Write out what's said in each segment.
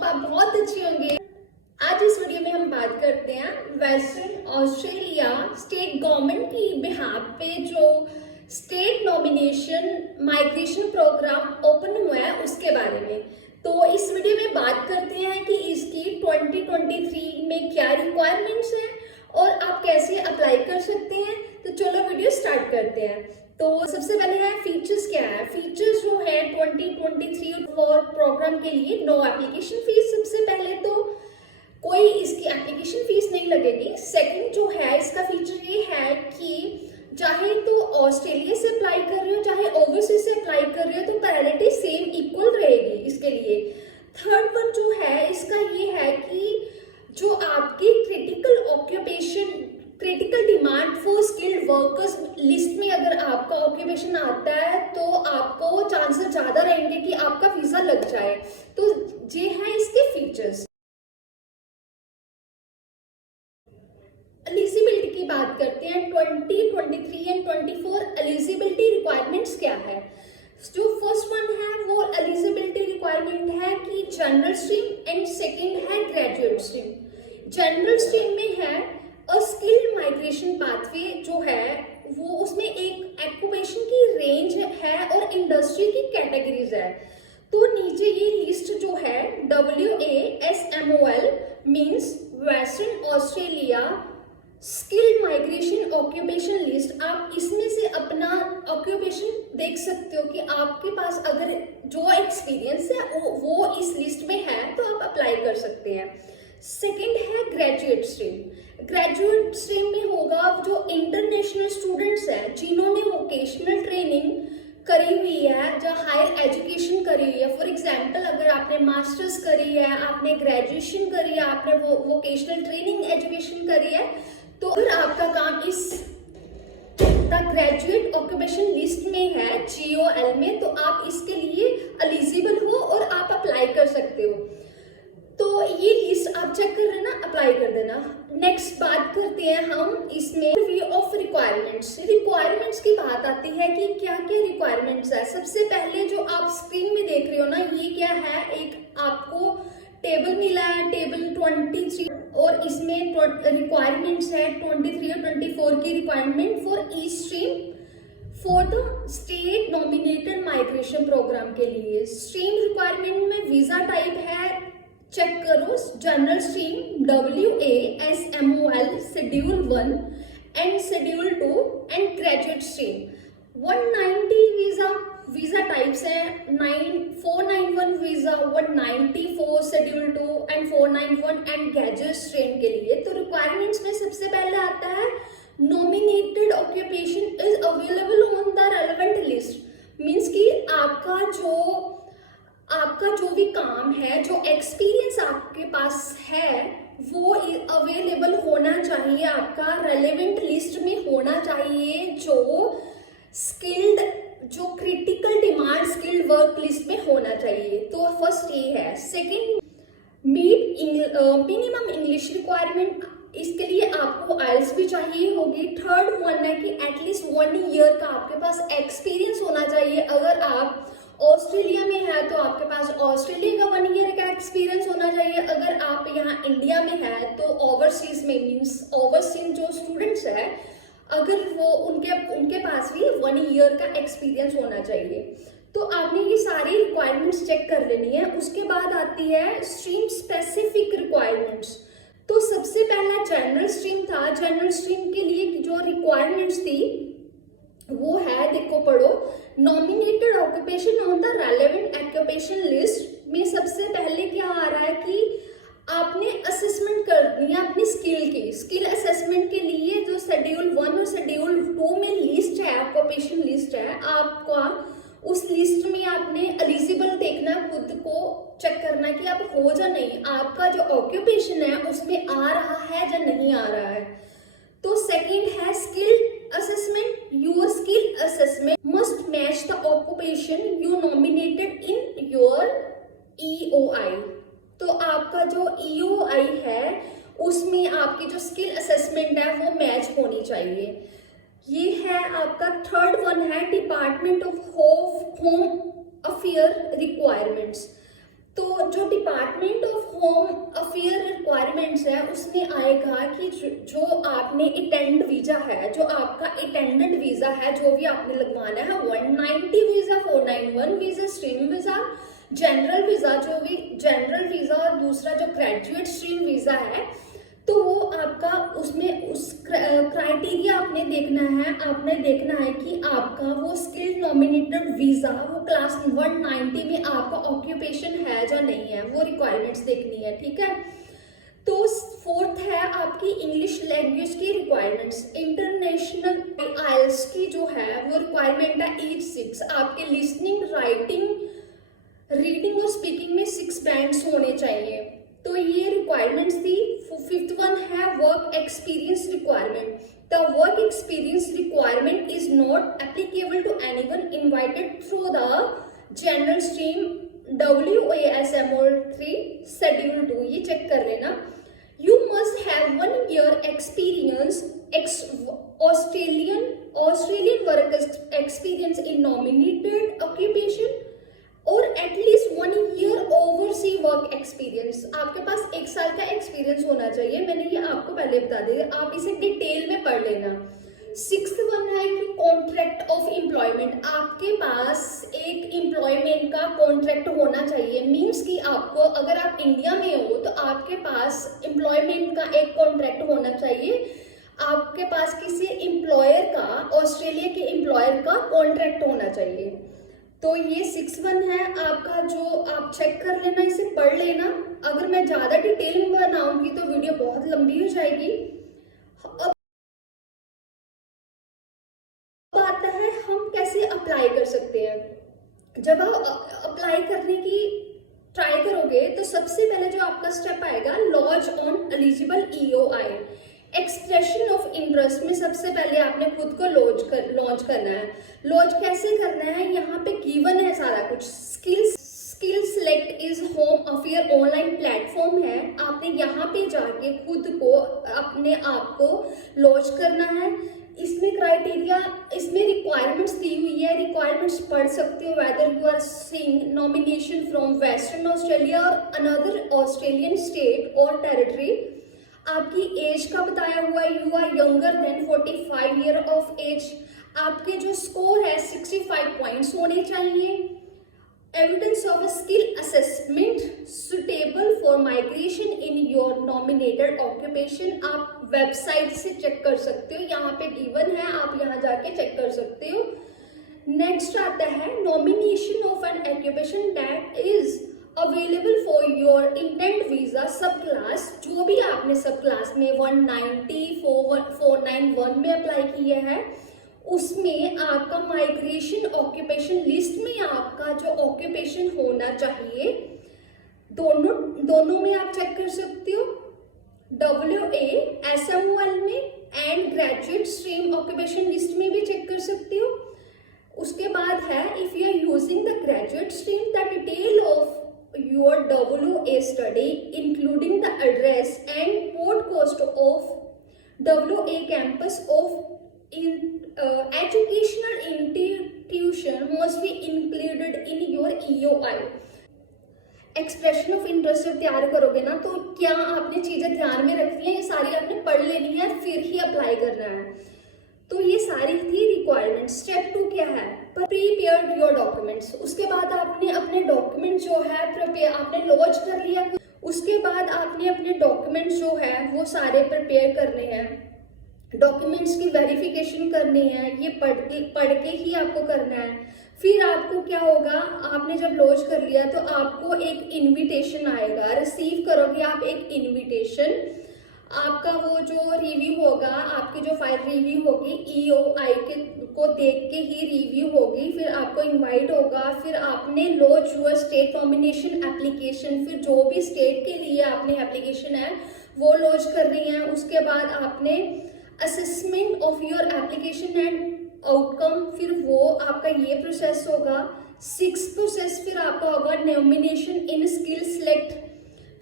Hope आप बहुत अच्छे होंगे। आज इस वीडियो में हम बात करते हैं वेस्टर्न ऑस्ट्रेलिया स्टेट गवर्नमेंट की बिहाफ पे जो state nomination migration programme open हुआ है उसके बारे में। तो इस वीडियो में बात करते हैं कि इसकी 2023 में क्या रिक्वायरमेंट्स हैं और आप कैसे अप्लाई कर सकते हैं। तो चलो वीडियो स्टार्ट करते हैं। तो सबसे पहले है फीचर्स क्या है। फीचर्स जो है 2023 फॉर प्रोग्राम के लिए नो एप्लीकेशन फीस। सबसे पहले तो कोई इसकी एप्लीकेशन फीस नहीं लगेगी। सेकंड जो है इसका फीचर ये है कि चाहे तो ऑस्ट्रेलिया से अप्लाई कर रहे हो चाहे ओवरसीज से अप्लाई कर रहे हो तो पैरिटी सेम इक्वल रहेगी इसके लिए। थर्ड वन जो है इसका ये है कि जो आपकी critical demand for skilled workers list में अगर आपका ऑक्यूपेशन आता है तो आपको चांसेस ज्यादा रहेंगे कि आपका वीजा लग जाए। तो ये है इसके फीचर्स। एलिजिबिलिटी की बात करते हैं। 2023 एंड 24 एलिजिबिलिटी रिक्वायरमेंट्स क्या है। जो फर्स्ट वन है वो एलिजिबिलिटी रिक्वायरमेंट है कि जनरल स्ट्रीम एंड सेकंड है ग्रेजुएट स्ट्रीम। जनरल स्ट्रीम में है अ स्किल्ड माइग्रेशन पाथवे जो है वो उसमें एक ऑक्यूपेशन की रेंज है और इंडस्ट्री की कैटेगरीज है। तो नीचे ये लिस्ट जो है WASMOL means western Australia skilled migration occupation list. आप इसमें से अपना ऑक्यूपेशन देख सकते हो कि आपके पास अगर जो एक्सपीरियंस है वो इस लिस्ट में है तो आप अप्लाई कर सकते हैं। सेकंड है ग्रेजुएट स्ट्रीम। ग्रेजुएट स्ट्रीम में होगा जो इंटरनेशनल स्टूडेंट्स हैं जिन्होंने वोकेशनल ट्रेनिंग करी हुई है जो हायर एजुकेशन करी हुई है। फॉर एग्जांपल अगर आपने मास्टर्स करी है, आपने ग्रेजुएशन करी है, आपने वोकेशनल ट्रेनिंग एजुकेशन करी है तो अगर आपका काम इस द ग्रेजुएट ऑक्यूपेशन लिस्ट में है GOL में तो आप इसके लिए एलिजिबल हो और आप अप्लाई कर सकते हो। तो ये लिस्ट आप चेक कर लेना, अप्लाई कर देना। नेक्स्ट बात करते हैं हम इसमें रिव्यू ऑफ रिक्वायरमेंट्स। रिक्वायरमेंट्स की बात आती है कि क्या क्या रिक्वायरमेंट्स है। सबसे पहले जो आप स्क्रीन में देख रहे हो ना ये क्या है, एक आपको टेबल मिला है टेबल 23 और इसमें रिक्वायरमेंट्स है 23 और 24 की requirement for each stream for the state nominated migration programme के लिए। स्ट्रीम रिक्वायरमेंट में वीजा टाइप है चेक करो general stream WASMOL schedule 1 and schedule 2 and graduate stream 190 visa types है 491 visa 194 schedule 2 and 491 and graduate stream के लिए। तो requirements में सबसे पहले आता है nominated occupation is available on the relevant list. Means कि आपका जो भी काम है जो एक्सपीरियंस आपके पास है वो अवेलेबल होना चाहिए, आपका रेलेवेंट लिस्ट में होना चाहिए जो critical demand skilled work list में होना चाहिए। तो फर्स्ट ये है। सेकंड मिनिमम इंग्लिश रिक्वायरमेंट, इसके लिए आपको IELTS भी चाहिए होगी। थर्ड वन है कि एटलीस्ट 1 ईयर का आपके पास एक्सपीरियंस होना चाहिए। अगर आप ऑस्ट्रेलिया में है तो आपके पास ऑस्ट्रेलिया का 1 ईयर का एक्सपीरियंस होना चाहिए। अगर आप यहाँ इंडिया में है तो ओवरसीज में मीन्स ओवरसीज जो स्टूडेंट्स है अगर वो उनके पास भी 1 ईयर का एक्सपीरियंस होना चाहिए। तो आपने ये सारी रिक्वायरमेंट्स चेक कर लेनी है। उसके बाद आती है स्ट्रीम स्पेसिफिक रिक्वायरमेंट्स। तो सबसे पहला जनरल स्ट्रीम था। जनरल स्ट्रीम के लिए जो रिक्वायरमेंट्स थी वो है, देखो पढ़ो, nominated occupation on the relevant occupation list में सबसे पहले क्या आ रहा है कि आपने असेसमेंट करनी है अपनी स्किल असेसमेंट के लिए जो शेड्यूल 1 और शेड्यूल 2 में लिस्ट है ऑक्यूपेशन लिस्ट है आपका, उस लिस्ट में आपने एलिजिबल देखना, खुद को चेक करना कि आप हो या नहीं, आपका जो ऑक्यूपेशन है उसमें आ रहा है या नहीं आ रहा है। तो सेकंड है skill assessment. Your skill assessment must match the occupation you nominated in your EOI। तो आपका जो EOI है उसमें आपकी जो स्किल असेसमेंट है वो मैच होनी चाहिए। ये है आपका थर्ड वन है department of home affair requirements. तो जो department of home affair requirements है उसमें आएगा कि जो आपने अटेंड वीजा है, जो आपका अटेंडेंट वीजा है, जो भी आपने लगवाना है, 190 visa, 491 visa, stream visa, general visa, जो भी जनरल वीजा, और दूसरा जो ग्रेजुएट स्ट्रीम वीजा है, तो वो आपका उसमें उस क्राइटेरिया आपने देखना है कि आपका वो स्किल नॉमिनेटेड वीजा वो क्लास 190 में आपका ऑक्यूपेशन है या नहीं है, वो रिक्वायरमेंट्स देखनी है, ठीक है। तो फोर्थ है आपकी इंग्लिश लैंग्वेज की रिक्वायरमेंट्स। इंटरनेशनल आइल्स की जो है वो रिक्वायरमेंट है ईच 6, आपके लिसनिंग, राइटिंग, रीडिंग और स्पीकिंग में 6 बैंड्स होने चाहिए। तो ये रिक्वायरमेंट्स थी। फिफ्थ वन है work experience requirement. The work experience requirement is not applicable to anyone invited through the general stream WASMO 3 schedule 2, ये चेक कर लेना। You must have 1 year experience, Australian work experience in nominated occupation और at least 1 year oversee work experience. आपके पास 1 साल का experience होना चाहिए। मैंने ये आपको पहले बता दिया, आप इसे डिटेल में पढ़ लेना। 6th वन है कि कॉन्ट्रैक्ट ऑफ एम्प्लॉयमेंट। आपके पास एक एम्प्लॉयमेंट का कॉन्ट्रैक्ट होना चाहिए। मीन्स कि आपको, अगर आप इंडिया में हो तो आपके पास एम्प्लॉयमेंट का एक कॉन्ट्रैक्ट होना चाहिए। आपके पास किसी एम्प्लॉयर का, ऑस्ट्रेलिया के एम्प्लॉयर का कॉन्ट्रैक्ट होना चाहिए। तो ये 6 वन है आपका, जो आप चेक कर लेना, इसे पढ़ लेना। अगर मैं ज़्यादा डिटेल में बनाऊंगी तो वीडियो बहुत लंबी हो जाएगी। अब आता है हम कैसे अप्लाई कर सकते हैं। जब आप अप्लाई करने की ट्राई करोगे तो सबसे पहले जो आपका स्टेप आएगा, launch on eligible EOI, expression of interest में सबसे पहले आपने खुद को लॉन्च करना है। लॉन्च कैसे करना है, यहाँ पे गिवन है सारा कुछ। Skill select is home affair online platform है। आपने यहाँ पे जाके खुद को, अपने आप को लॉन्च करना है। इसमें क्राइटेरिया, इसमें रिक्वायरमेंट्स दी हुई है, रिक्वायरमेंट्स पढ़ सकते हो। Whether you are seeing nomination from Western Australia और अनदर ऑस्ट्रेलियन स्टेट और टेरिटरी। आपकी एज का बताया हुआ है, you are younger than 45 year of age. आपके जो स्कोर है 65 पॉइंट्स होने चाहिए। Evidence of skill assessment suitable for migration in your nominated occupation. आप वेबसाइट से चेक कर सकते हो, यहाँ पे गिवन है, आप यहाँ जाके चेक कर सकते हो। नेक्स्ट आता है nomination of N occupation that is available for your intent visa सब क्लास। जो भी आपने सब क्लास में 190, 491 में अप्लाई किया है, उसमें आपका माइग्रेशन ऑक्यूपेशन लिस्ट में आपका जो ऑक्यूपेशन होना चाहिए, दोनों में आप चेक कर सकते हो। WASMO में and graduate stream occupation list में भी चेक कर सकते हो। उसके बाद है, if you are using the graduate stream, the detail of your WA study including the address and podcast of WA campus of educational institution must be included in your EOI। Expression of interest जब तैयार करोगे ना, तो क्या आपने चीजें ध्यान में रखनी है, ये सारी आपने पढ़ लेनी है, फिर ही अप्लाई करना है। तो ये सारी थी रिक्वायरमेंट। स्टेप 2 क्या है, प्रीपेयर योर डॉक्यूमेंट्स। उसके बाद आपने अपने डॉक्यूमेंट जो है आपने लॉन्च कर लिया, उसके बाद आपने अपने डॉक्यूमेंट्स जो है वो सारे प्रिपेयर करने हैं। डॉक्यूमेंट्स की वेरिफिकेशन करनी है, ये पढ़ के ही आपको करना है। फिर आपको क्या होगा, आपने जब लॉन्च कर लिया तो आपको एक इनविटेशन आएगा, रिसीव करोगे आप एक इनविटेशन। आपका वो जो रिव्यू होगा, आपकी जो फाइल रिव्यू होगी EOI को देख के ही रिव्यू होगी, फिर आपको इनवाइट होगा। फिर आपने launch your state nomination application, फिर जो भी स्टेट के लिए आपने एप्लीकेशन है वो लॉन्च करनी है। उसके बाद आपने assessment of your application and outcome, फिर वो आपका ये प्रोसेस होगा। 6th प्रोसेस फिर आपका होगा नॉमिनेशन इन स्किल सेलेक्ट।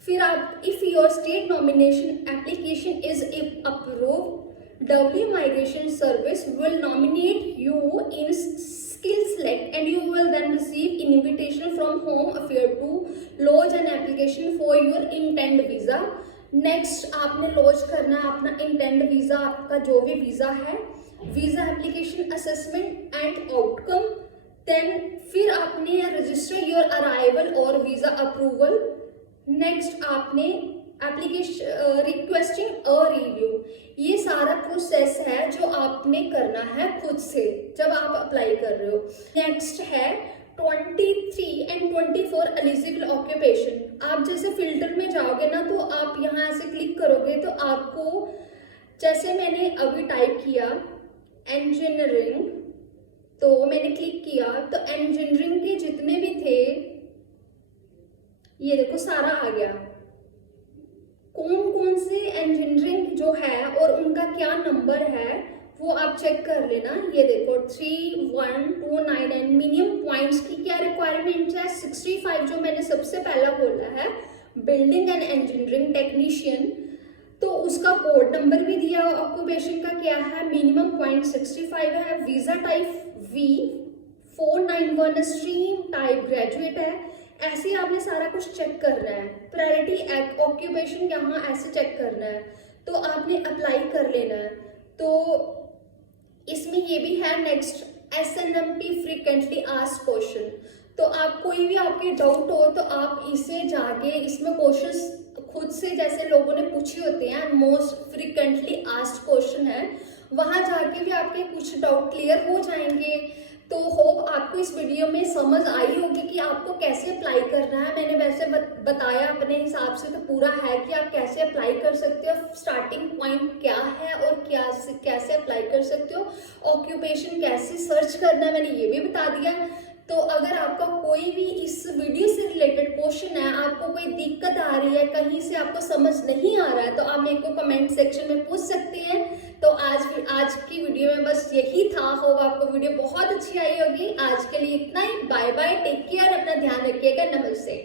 फिर आप, if your state nomination application is approved, W Migration Service will nominate you in skill select and you will then receive invitation from from home affair to launch an application for your intend visa. Next आपने launch करना है अपना intend visa, आपका जो भी visa है, visa application assessment and outcome. Then फिर आपने रजिस्टर योर अराइवल और वीजा अप्रूवल। नेक्स्ट आपने एप्लीकेशन रिक्वेस्टिंग अ रिव्यू। ये सारा प्रोसेस है जो आपने करना है खुद से जब आप अप्लाई कर रहे हो। नेक्स्ट है 23 एंड 24 एलिजिबल ऑक्यूपेशन। आप जैसे फिल्टर में जाओगे ना तो आप यहाँ ऐसे क्लिक करोगे तो आपको, जैसे मैंने अभी टाइप किया इंजीनियरिंग, तो मैंने क्लिक किया तो इंजीनियरिंग के जितने भी थे ये देखो सारा आ गया। कौन कौन से इंजीनियरिंग जो है और उनका क्या नंबर है वो आप चेक कर लेना। ये देखो 3129 एंड मिनिमम पॉइंट्स की क्या रिक्वायरमेंट है, 65 जो मैंने सबसे पहला बोला है बिल्डिंग एंड इंजीनियरिंग टेक्नीशियन, तो उसका कोड नंबर भी दिया। ऑक्यूपेशन का क्या है, मिनिमम पॉइंट 65 है। Visa type V491, stream type graduate है। ऐसे आपने सारा कुछ चेक करना है। प्रायोरिटी ऑक्यूपेशन यहाँ ऐसे चेक करना है, तो आपने अप्लाई कर लेना है। तो इसमें ये भी है next SNMP frequently asked question. तो आप कोई भी आपके डाउट हो तो आप इसे जाके इसमें क्वेश्चंस खुद से जैसे लोगों ने पूछे होते हैं, मोस्ट फ्रीक्वेंटली आस्क्ड क्वेश्चन है, वहां जाके भी आपके कुछ डाउट क्लियर हो जाएंगे। तो होप आपको इस वीडियो में समझ आई होगी कि आपको कैसे अप्लाई करना है। मैंने वैसे बताया अपने हिसाब से तो पूरा है कि आप कैसे अप्लाई कर सकते हो, स्टार्टिंग पॉइंट क्या है और कैसे अप्लाई कर सकते हो, ऑक्यूपेशन कैसे सर्च करना है मैंने ये भी बता दिया। तो अगर आपका कोई भी इस वीडियो से रिलेटेड क्वेश्चन है, आपको कोई दिक्कत आ रही है, कहीं से आपको समझ नहीं आ रहा है, तो आप मेरे को कमेंट सेक्शन में पूछ सकते हैं। तो आज की वीडियो में बस यही था। होप आपको वीडियो बहुत अच्छी आई होगी। आज के लिए इतना ही। बाय बाय, टेक केयर, अपना ध्यान रखिएगा। नमस्ते।